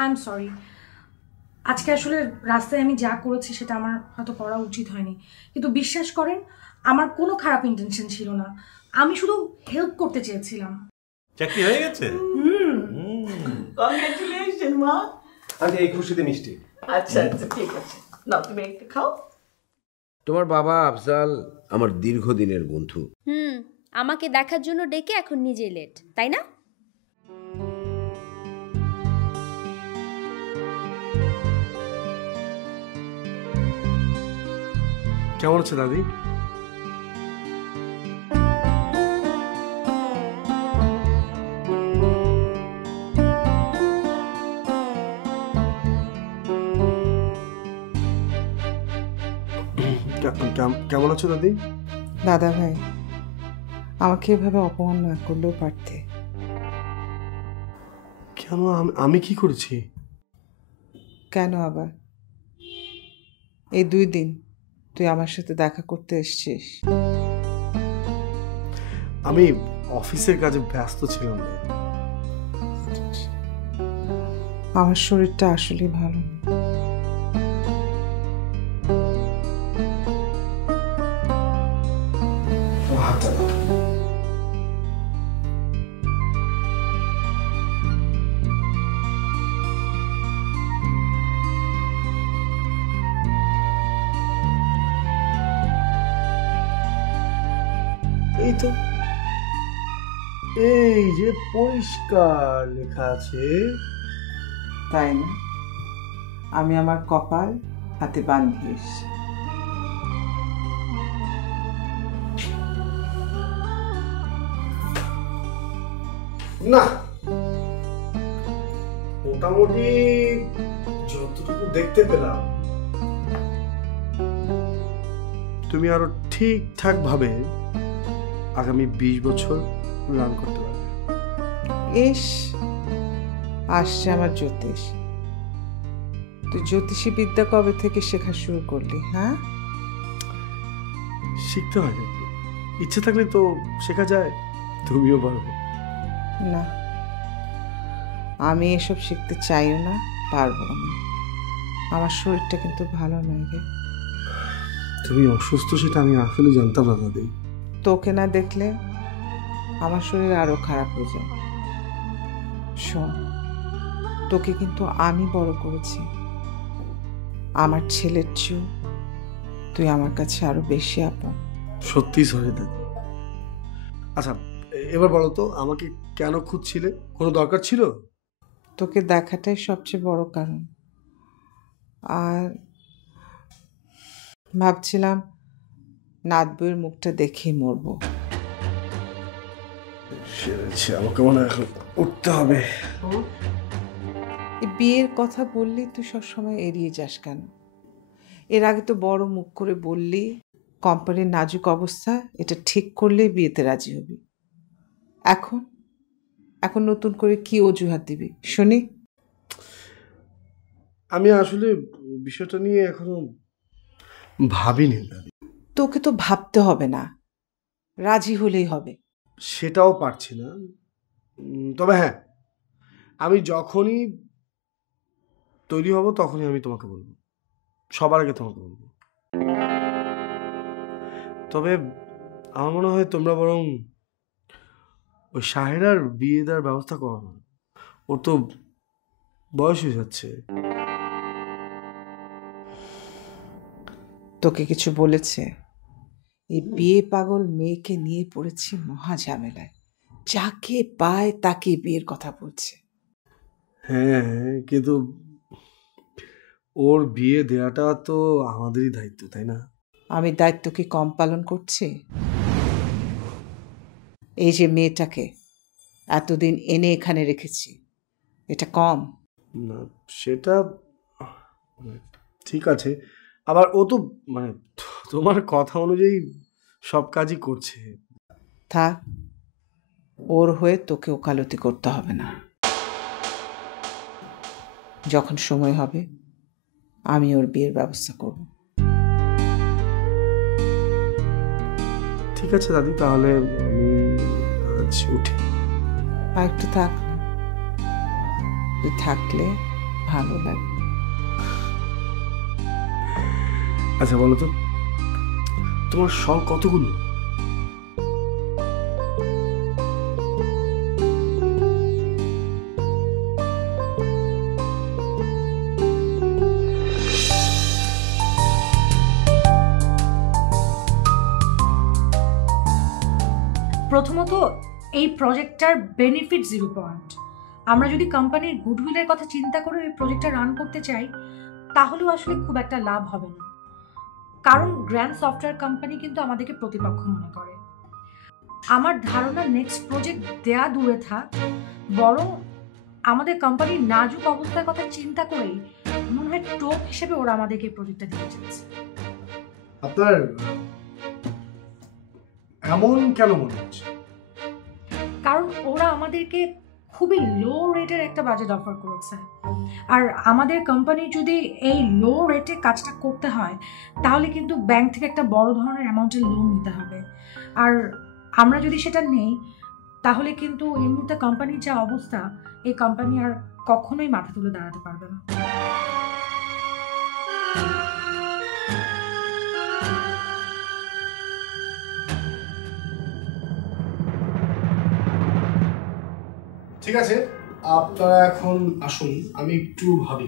I am sorry. আজকে আসলে রাস্তায় আমি যা করেছি সেটা আমার হয়তো করা উচিত হয়নি, কিন্তু বিশ্বাস করেন আমার কোনো খারাপ ইন্টেনশন ছিল না, আমি শুধু হেল্প করতে চেয়েছিলাম। চাকরি হয়ে গেছে? কংগ্রেচুলেশন মা। আন্টি এই খুশিতে মিষ্টি। আচ্ছা আচ্ছা ঠিক আছে, নাও তুমি একটু খাও। তোমার বাবা আফজাল আমার দীর্ঘদিনের বন্ধু। আমাকে দেখার জন্য ডেকে এখন নিজেই লেট, তাই না? কেমন আছে দাদি? কেমন আছো দাদি? দাদা ভাই, আমাকে এভাবে অপমান না করলেও পারতে। কেন? আমি কি করেছি? কেন আবার? এই 2 দিন তুই আমার সাথে দেখা করতে এসেছিস। আমি অফিসের কাজে ব্যস্ত ছিলাম না। আমার শরীরটা আসলেই ভালো না। এই তো, এই যে পরিষ্কার লেখা আছে। তাই না? আমি আমার কপাল হাতে বাঁধিয়ে এসেছি। না, মোটামুটি যতটুকু দেখতে পেলাম তুমি আরো ঠিকঠাক ভাবে আগামী 20 বছর রান করতে পারবে। ইস, আসছে আমার জ্যোতিষ। তুই জ্যোতিষী বিদ্যা কবে থেকে শেখা শুরু করলি? হ্যাঁ, শিখতে হয় নাকি? ইচ্ছে থাকলে তো শেখা যায়, তুমিও পারবে। না, আমি এসব শিখতে চাইও না, পারবো না। আমার শরীরটা কিন্তু ভালো নয় রে। তুমি অসুস্থ সেটা আমি আসলে জানতাম না দাদি। তোকে না দেখলে আমার শরীর আরো খারাপ হয়ে যায়। শোন, তোকে কিন্তু আমি বড় করেছি। আমার ছেলের চেয়েও তুই আমার কাছে আরো বেশি আপন। সত্যি সরি দাদি। আচ্ছা, এবার বলো তো আমাকে কেন খুঁজছিলে? কোনো দরকার ছিল? তোকে দেখাটাই সবচেয়ে বড় কারণ। আর ভাবছিলাম নাত বইয়ের মুখটা দেখেই মরবো। আমাকে মনে হয় এখন উঠতে হবে। এই বিয়ের কথা বললি তুই সবসময় এড়িয়ে যাস কেন? এর আগে তো বড় মুখ করে বললি কোম্পানির নাজুক অবস্থা, এটা ঠিক করলেই বিয়েতে রাজি হবি। এখন নতুন করে কি অজুহাত দিবি শুনি? আমি আসলে বিষয়টা নিয়ে এখনো ভাবিনি দাদি। তোকে তো ভাবতে হবে না, রাজি হলেই হবে। সেটাও পারছি না। তবে হ্যাঁ, আমি যখনই তৈরি হব তখনই আমি তোমাকে বলবো, সবার আগে তোমাকে বলবো। তবে আমার মনে হয় তোমরা বরং ওই শাহেরার বিয়ে দেওয়ার ব্যবস্থা করো না। ওর তো বয়স হয়ে যাচ্ছে। তোকে কিছু বলেছে? এই বিয়ে পাগল মেয়েকে নিয়ে পড়েছি মহা ঝামেলায়। যাকে পায় তাকে বিয়ের কথা বলছে। হ্যাঁ, কিন্তু ওর বিয়ে দেওয়াটা তো আমাদেরই দায়িত্ব, তাই না? আমি দায়িত্ব কি কম পালন করছি? এই যে মেয়েটাকে এতদিন এনে এখানে রেখেছি, এটা কম? না, সেটা ঠিক আছে। আবার ও তো মানে তোমার কথা অনুযায়ী সব কাজই করছে। থাক, ওর হয়ে তোকে ওকালতি করতে হবে না। যখন সময় হবে আমি ওর বিয়ের ব্যবস্থা করব। ঠিক আছে দাদি, তাহলে আমি আজ উঠি। আর একটু থাক না, তুই থাকলে ভালো লাগে। আচ্ছা বলো তো, তোমার শখ কতগুলো? প্রথমত এই প্রজেক্টটার বেনিফিট 0 পয়েন্ট। আমরা যদি কোম্পানির গুডউইলের কথা চিন্তা করে এই প্রজেক্টটা রান করতে চাই তাহলেও আসলে খুব একটা লাভ হবে না, কারণ গ্র্যান্ড সফটওয়্যার কোম্পানি কিন্তু আমাদেরকে প্রতিপক্ষ মনে করে। আমার ধারণা নেক্সট প্রজেক্ট দেয়া দূরে থাক, বরং আমাদের কোম্পানির নাজুক অবস্থার কথা চিন্তা করেই মনে হয় টোপ হিসেবে ওরা আমাদেরকে প্রজেক্টটা দিতে চাইছে। আপনার এমন কেন মনে হচ্ছে? কারণ ওরা আমাদেরকে খুবই লো রেটের একটা বাজেট অফার করেছে, আর আমাদের কোম্পানি যদি এই লো রেটে কাজটা করতে হয় তাহলে কিন্তু ব্যাংক থেকে একটা বড় ধরনের অ্যামাউন্টের লোন নিতে হবে, আর আমরা যদি সেটা নেই তাহলে কিন্তু এই মুহূর্তে কোম্পানির যা অবস্থা, এই কোম্পানি আর কখনোই মাথা তুলে দাঁড়াতে পারবে না। ঠিক আছে, আপনারা এখন আসুন, আমি একটু ভাবি।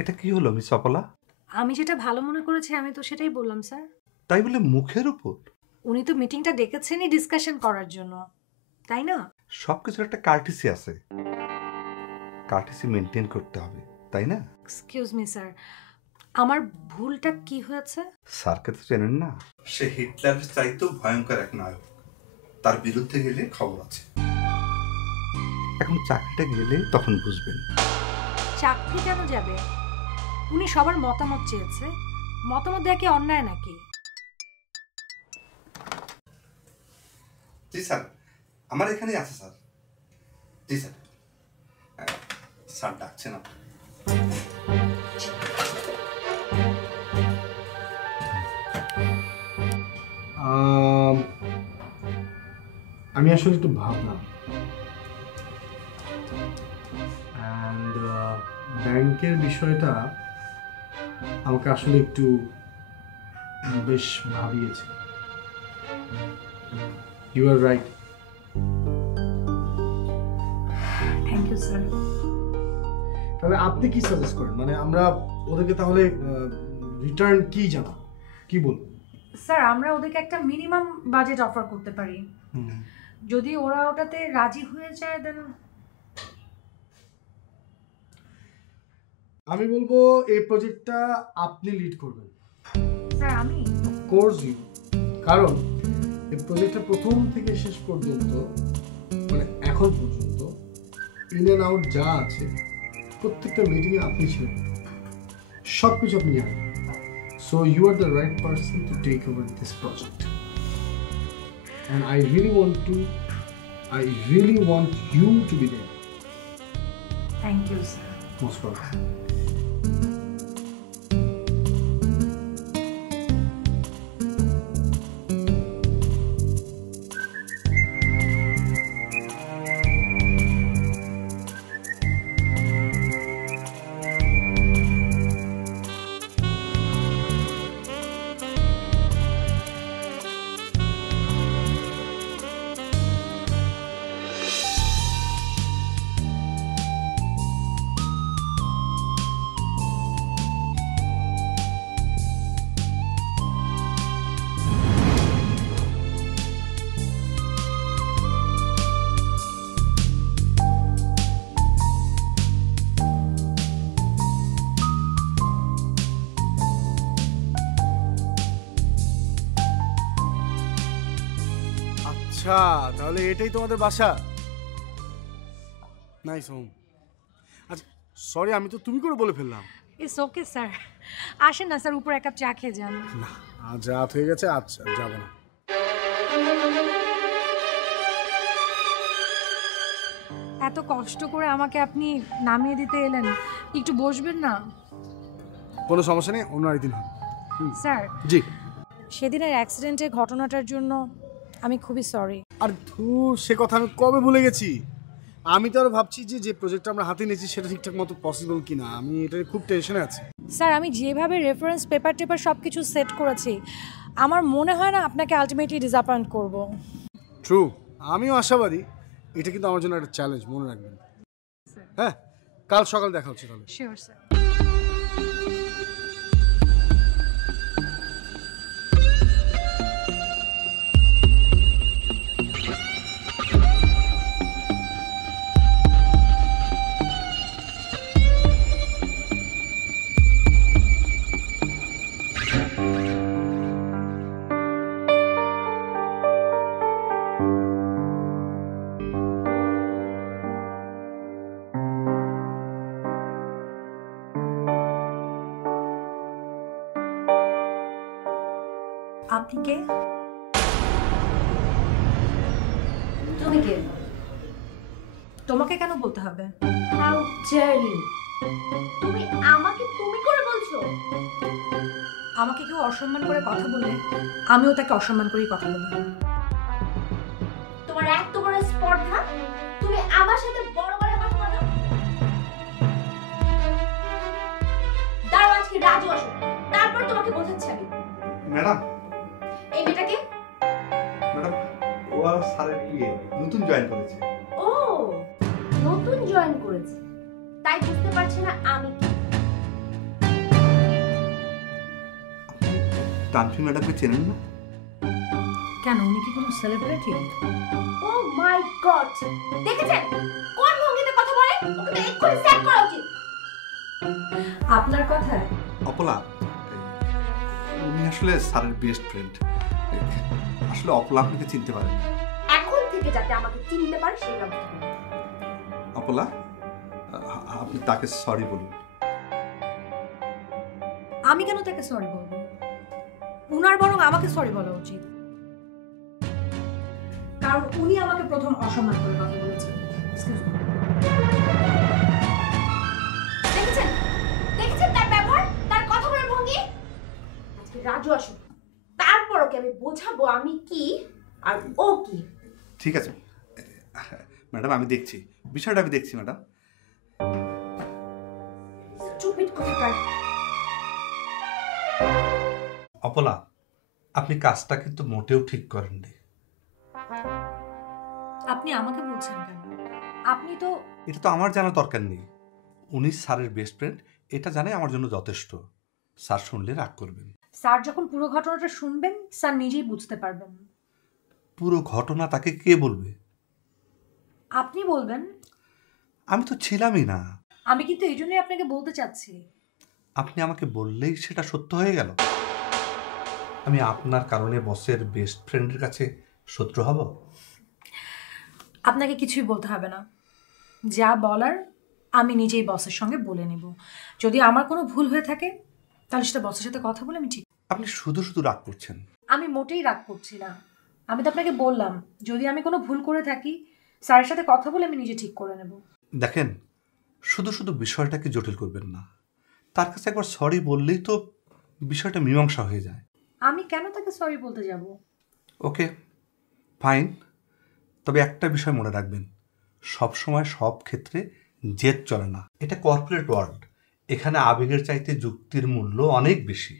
এটা কি হলো মিস অপলা? আমি যেটা ভালো মনে করেছি আমি তো সেটাই বললাম স্যার। তাই বলে মুখের উপর? উনি তো মিটিংটা ডেকেছেনই ডিসকাশন করার জন্য, তাই না? সবকিছুর একটা কার্টিসি আছে, কার্টিসি মেনটেন করতে হবে, তাই না? এক্সকিউজ মি স্যার, আমার ভুলটা কি হয়েছে? স্যারকে তো চেনেন না, সে হিটলারের চাইতেও ভয়ঙ্কর এক নায়ক, তার বিরুদ্ধে গেলে খবর আছে। এখন চাকরিটা গেলে তখন বুঝবেন। চাকরি কেন যাবে? উনি সবার মতামত চেয়েছে, মতামত দেয়া কি অন্যায় নাকি? জি স্যার, আমার এখানেই আছে স্যার। জি স্যার, স্যার ডাকছেন আপনি। আমি আসলে একটু ভাবলাম, অ্যান্ড ব্যাংকের বিষয়টা আমাকে আসলে একটু বেশ ভাবিয়েছে। You are right. Thank you sir. তাহলে আপনি কি সাজেস্ট করেন, মানে আমরা ওদেরকে তাহলে রিটার্ন কি জানাবো, কি বলবো? স্যার আমরা ওদেরকে একটা মিনিমাম বাজেট অফার করতে পারি, যদি ওরা ওটাতে রাজি হয়ে যায় দেন। আমি বলবো এই প্রজেক্টটা আপনি লিড করবেন। স্যার আমি? কোর্স ইউ, কারণ এই প্রজেক্টটা প্রথম থেকে শেষ পর্যন্ত, মানে এখন পর্যন্ত ইন অ্যান্ড আউট যা আছে প্রত্যেকটা মিটিংয়ে আপনি ছিলেন, সব কিছু আপনি জানেন। So you are the right person to take over this project, and I really want you to be there. Thank you sir. Most welcome. আচ্ছা, তাহলে এটাই তোমাদের বাসা? Nice home. আচ্ছা সরি, আমি তো তুমি করে বলে ফেললাম। ইটস ওকে স্যার, আসেন না স্যার, উপরে এক কাপ চা খেয়ে যান। না, আজ রাত হয়ে গেছে, আচ্ছা যাবো না। এত কষ্ট করে আমাকে আপনি নামিয়ে দিতে এলেন, একটু বসবেন না? কোনো সমস্যা নেই, অন্য আরেকদিন হবে। স্যার জি। সেদিনের অ্যাক্সিডেন্টের ঘটনাটার জন্য আমি খুবই সরি। আর ধুর, সে কথা আমি কবে ভুলে গেছি। আমি তো আরো ভাবছি যে প্রজেক্টটা আমরা হাতে নিয়েছি সেটা ঠিকঠাক মতো পসিবল কিনা। আমি এটা খুব টেনশনে আছি। স্যার আমি যেভাবে রেফারেন্স পেপার টেপার সব কিছু সেট করেছি, আমার মনে হয় না আপনাকে আলটিমেটলি ডিসঅ্যাপয়েন্ট করব। ট্রু, আমিও আশাবাদী। এটা কিন্তু আমার জন্য একটা চ্যালেঞ্জ, মনে রাখবেন। হ্যাঁ, কাল সকাল দেখা হচ্ছে তাহলে। Sure sir. আপনি কে? তুমি কে? তোমাকে কেন বলতে হবে? How dare you! তুমি আমাকে তুমি করে বলছো? আমাকে কেউ অসম্মান করে কথা বললে আমিও তাকে অসম্মান করেই কথা বলি। তোমার এত বড় স্পর্ধা, তুমি আমার সাথে বড় বড় কথা বলো? দাঁড়াও, আজকে রাজু আসো, তারপর তোমাকে বোঝাচ্ছি আমি। ম্যাডাম, এই মেয়েটাকে? ম্যাডাম ও আর স্যারের নতুন জয়েন করেছে। ও, নতুন জয়েন করেছে, তাই বুঝতে পারছি না আমি কি। তানফি ম্যাডামকে চেনেন না? কেন, উনি কি কোনো সেলিব্রিটি? ও মাই গড, দেখেছেন কোন ভঙ্গিতে কথা বলে? ওকে তো এক্ষুনি স্যাক করা উচিত। আপনার কথায় অপলা, উনি আসলে স্যারের বেস্ট ফ্রেন্ড। আসলে অপলা আপনাকে চিনতে পারেন। এখন থেকে যাতে আমাকে চিনতে পারে সেই ব্যবস্থা করুন। অপলা, আপনি তাকে সরি বলুন। আমি কেন তাকে সরি বলবো? উনার বরং আমাকে সরি বলা উচিত, কারণ উনি আমাকে প্রথম অসম্মান করে কথা বলেছেন। Excuse me. দেখেছেন দেখেছেন তার ব্যবহার, তার কথা বলার ভঙ্গি। আজকে রাজু আসুক, তারপর ওকে আমি বোঝাবো আমি কি আর ও কি। ঠিক আছে ম্যাডাম, আমি দেখছি, বিষয়টা আমি দেখছি ম্যাডাম। স্টুপিড কোথাকার। অপলা, আপনি কাজটা কিন্তু মোটেও ঠিক করেননি। আপনি আমাকে বলছেন কেন? আপনি তো এটা তো আমার জানা দরকার নেই। উনি স্যারের বেস্ট ফ্রেন্ড, এটা জানে আমার জন্য যথেষ্ট। স্যার শুনলে রাগ করবেন। স্যার যখন পুরো ঘটনাটা শুনবেন, স্যার নিজেই বুঝতে পারবেন। পুরো ঘটনা তাকে কে বলবে? আপনি বলবেন। আমি তো ছিলামই না। আমি কিন্তু এই জন্যই আপনাকে বলতে চাচ্ছি। আপনি আমাকে বললেই সেটা সত্য হয়ে গেল? আমি আপনার কারণে বসের বেস্ট ফ্রেন্ডের কাছে শত্রু হব? আপনাকে কিছুই বলতে হবে না, যা বলার আমি নিজেই বসের সঙ্গে বলে নেব। যদি আমার কোনো ভুল হয়ে থাকে তাহলে সেটা বসের সাথে কথা বলে আমি ঠিক। আপনি শুধু শুধু রাগ করছেন। আমি মোটেই রাগ করছি না। আমি তো আপনাকে বললাম, যদি আমি কোনো ভুল করে থাকি স্যারের সাথে কথা বলে আমি নিজে ঠিক করে নেব। দেখেন, শুধু শুধু বিষয়টাকে জটিল করবেন না। তার কাছে একবার সরি বললেই তো বিষয়টা মীমাংসা হয়ে যায়। আমি কেন তাকে সরি বলতে যাব? ওকে, ফাইন। তবে একটা বিষয় মনে রাখবেন, সব সময় সব ক্ষেত্রে জেদ চলে না। এটা কর্পোরেট ওয়ার্ল্ড, এখানে আবেগের চাইতে যুক্তির মূল্য অনেক বেশি।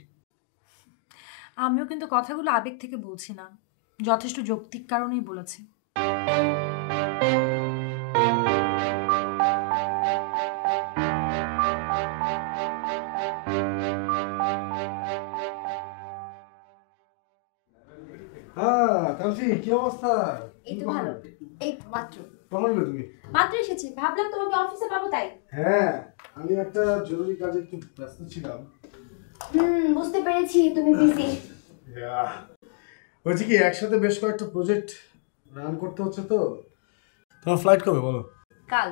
আমিও কিন্তু কথাগুলো আবেগ থেকে বলছি না, যথেষ্ট যৌক্তিক কারণেই বলেছি। হ্যাঁ, তানফি কি অবস্থা? এই তো ভালো, এই মাত্র কেমন হলে তুমি? মাত্র এসেছি, ভাবলাম তোমাকে অফিসে পাবো তাই। হ্যাঁ, আমি একটা জরুরি কাজে একটু ব্যস্ত ছিলাম। বুঝতে পেরেছি তুমি বিজি। হয়েছে কি, একসাথে বেশ কয়েকটা প্রজেক্ট রান করতে হচ্ছে তো। তোমার ফ্লাইট কবে বলো? কাল।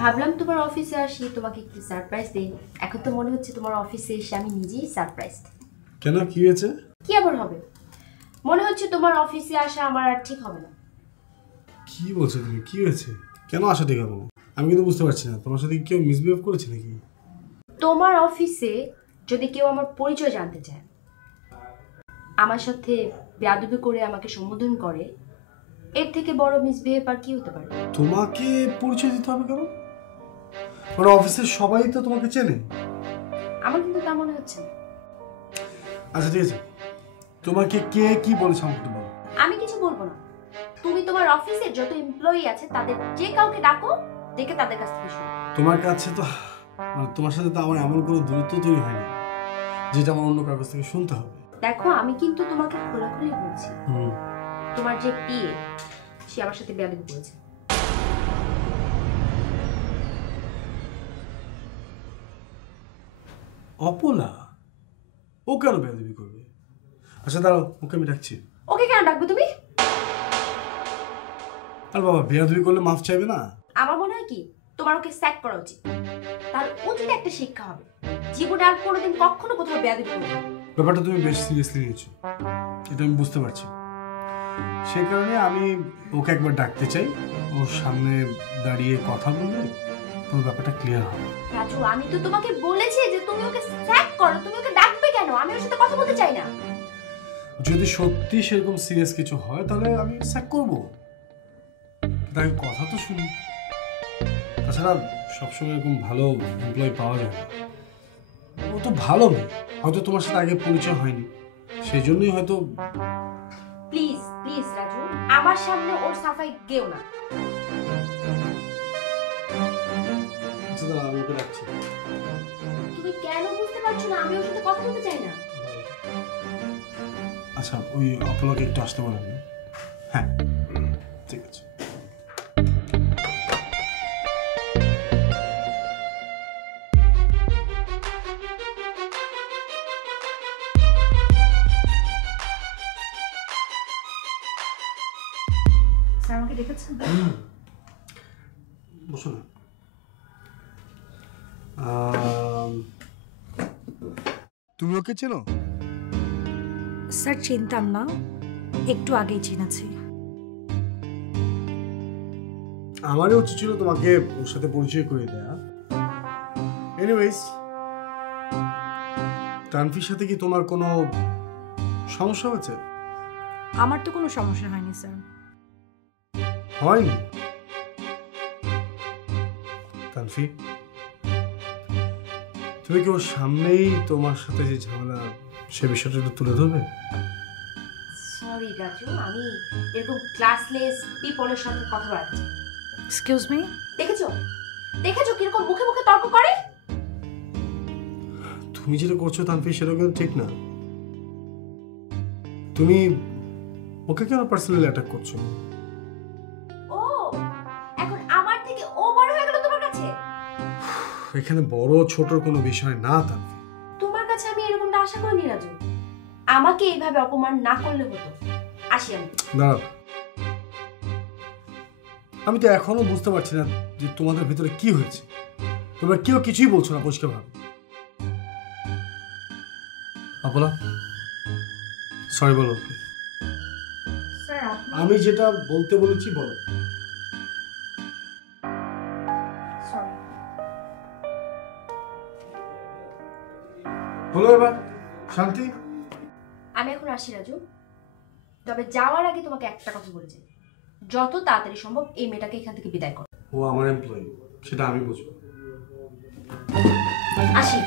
ভাবলাম তোমার অফিসে আসি, তোমাকে একটু সারপ্রাইজ দিই। এখন তো মনে হচ্ছে তোমার অফিসে এসে আমি নিজেই সারপ্রাইজ। কেন, কি হয়েছে? কি আবার হবে, মনে হচ্ছে তোমার অফিসে আসা আমার আর ঠিক হবে না। কি বলছো তুমি? কি হয়েছে? কেন আসা ঠিক হবে না? আমি কিন্তু বুঝতে পারছি না, তোমার সাথে কেউ মিসবিহেভ করেছে নাকি? তোমার অফিসে যদি কেউ আমার পরিচয় জানতে চায়, আমার সাথে বেয়াদবি করে আমাকে সম্বোধন করে, এর থেকে বড় মিসবিহেভ আর কি হতে পারে? তোমাকে পরিচয় দিতে হবে কেন? মানে অফিসের সবাই তো তোমাকে চেনে। আমার কিন্তু তা মনে হচ্ছে না। আচ্ছা ঠিক আছে, তোমাকে কে কি বলেছে আমাকে বলো। আমি কিছু বলবো না। তুমি তোমার অফিসে যত এমপ্লয়ি আছে তাদের যে কাউকে ডাকো, ডেকে তাদের কাছ থেকে শুনো। তোমার কাছে তো মানে তোমার সাথে তো আমার এমন কোনো দূরত্ব তৈরি হয়নি যেটা আমার অন্য কাগজ থেকে শুনতে হবে। দেখো, আমি কিন্তু তোমাকে খোলাখুলি বলছি, তোমার যে পিএ সে আমার সাথে বেয়াদবি করেছে। অপলা? ও কেন বেয়াদবি করবে? আচ্ছা দাঁড়াও, ওকে আমি ডাকছি। ওকে কেন ডাকবে তুমি? আর বাবা, বেয়াদবি করলে মাফ চাইবে না? আমার মনে হয় কি তোমার ওকে স্যাক করা উচিত। তার উচিত একটা শিক্ষা হবে, জীবনে আর কোনোদিন কখনো কোথাও বেয়াদবি করবে না। ব্যাপারটা তুমি বেশ সিরিয়াসলি নিয়েছো, এটা আমি বুঝতে পারছি। সেই কারণে আমি ওকে একবার ডাকতে চাই। ওর সামনে দাঁড়িয়ে কথা বললে পুরো ব্যাপারটা ক্লিয়ার হবে। রাজু, আমি তো তোমাকে বলেছি যে তুমি ওকে স্যাক করো, তুমি ওকে ডাকবে কেন? আমি ওর সাথে কথা বলতে চাই না। যদি সত্যি সেরকম সিরিয়াস কিছু হয় তাহলে আমি স্যাক করবো, তাই কথা তো শুনি। তাছাড়া সবসময় এরকম ভালো এমপ্লয়ি পাওয়া যায় না। ও তো ভালো মেয়ে, হয়তো তোমার সাথে আগে পরিচয় হয়নি, সেই জন্যই হয়তো। প্লিজ প্লিজ রাজু, আমার সামনে ওর সাফাই গেও না। আচ্ছা দাঁড়া, আমি ওকে ডাকছি। তুমি কেন বুঝতে পারছো না আমি ওর সাথে কথা বলতে চাই না? আচ্ছা, ওই অপলাকে একটু আসতে বলেন। হ্যাঁ ঠিক আছে। স্যার আমাকে ডেকেছেন? বসো না। তুমি ওকে চেনো? স্যার চিনতাম না, একটু আগেই চিনেছি। আমারও উচিত ছিল তোমাকে ওর সাথে পরিচয় করে দেয়া। এনিওয়েজ, তানফির সাথে কি তোমার কোনো সমস্যা হয়েছে? আমার তো কোনো সমস্যা হয়নি স্যার। হয়নি? তানফি, তুমি কি ওর সামনেই তোমার সাথে যে ঝামেলা সে বিষয়টা একটু তুলে ধরবে? সরি রাজু, আমি এরকম ক্লাসলেস পিপলের সাথে কথা বলছি। Excuse me? দেখেছো দেখেছো কিরকম মুখে মুখে তর্ক করে? তুমি যেটা করছো তানফি সেটা কিন্তু ঠিক না। তুমি ওকে কেন পার্সোনালি অ্যাটাক করছো? ও, এখন আমার থেকে ও বড় হয়ে গেল তোমার কাছে? এখানে বড় ছোটর কোনো বিষয় না তানফি। তোমার কাছে আমি এরকমটা আশা করিনি রাজু। আমাকে এইভাবে অপমান না করলে হতো। আসি আমি। দাঁড়াও, আমি তো এখনো বুঝতে পারছি না যে তোমাদের ভিতরে কি হয়েছে। তোমরা কেউ কিছুই বলছো না পরিষ্কার ভাবে। আপলা, সরি বলো। স্যার আপনি আমি যেটা বলতে বলেছি বলো। সরি। বলো এবার শান্তি। আমি এখন আসি রাজু, তবে যাওয়ার আগে তোমাকে একটা কথা বলে যাই, যত তাড়াতাড়ি সম্ভব এই মেয়েটাকে এখান থেকে বিদায় করো। ও আমার এমপ্লয়ি, সেটা আমি বুঝবো। আসি।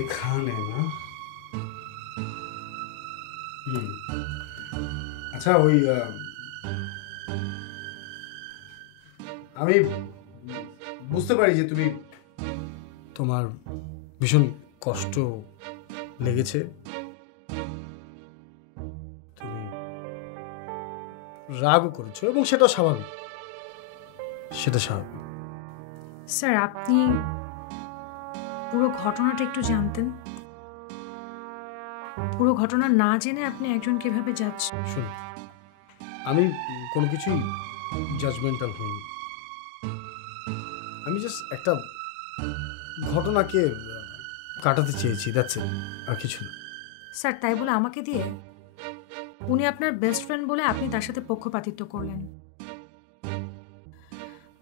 এখানে না? আচ্ছা, ওই আমি বুঝতে পারি যে তুমি তোমার ভীষণ কষ্ট লেগেছে, তুমি রাগও করেছো এবং সেটা স্বাভাবিক। স্যার আপনি পুরো ঘটনাটা একটু জানতেন। পুরো ঘটনা না জেনে আপনি একজনকে এভাবে যাচ্ছেন। শুনুন, আমি কোনো কিছুই জাজমেন্টাল হইনি। আমি জাস্ট একটা ঘটনাকে কাটাতে চেয়েছি, দ্যাটস ইট, আর কিছু না। স্যার তাই বলে আমাকে দিয়ে উনি আপনার বেস্ট ফ্রেন্ড বলে আপনি তার সাথে পক্ষপাতিত্ব করলেন,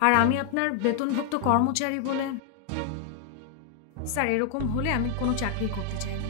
আর আমি আপনার বেতনভুক্ত কর্মচারী বলে। স্যার এরকম হলে আমি কোনো চাকরি করতে চাই না।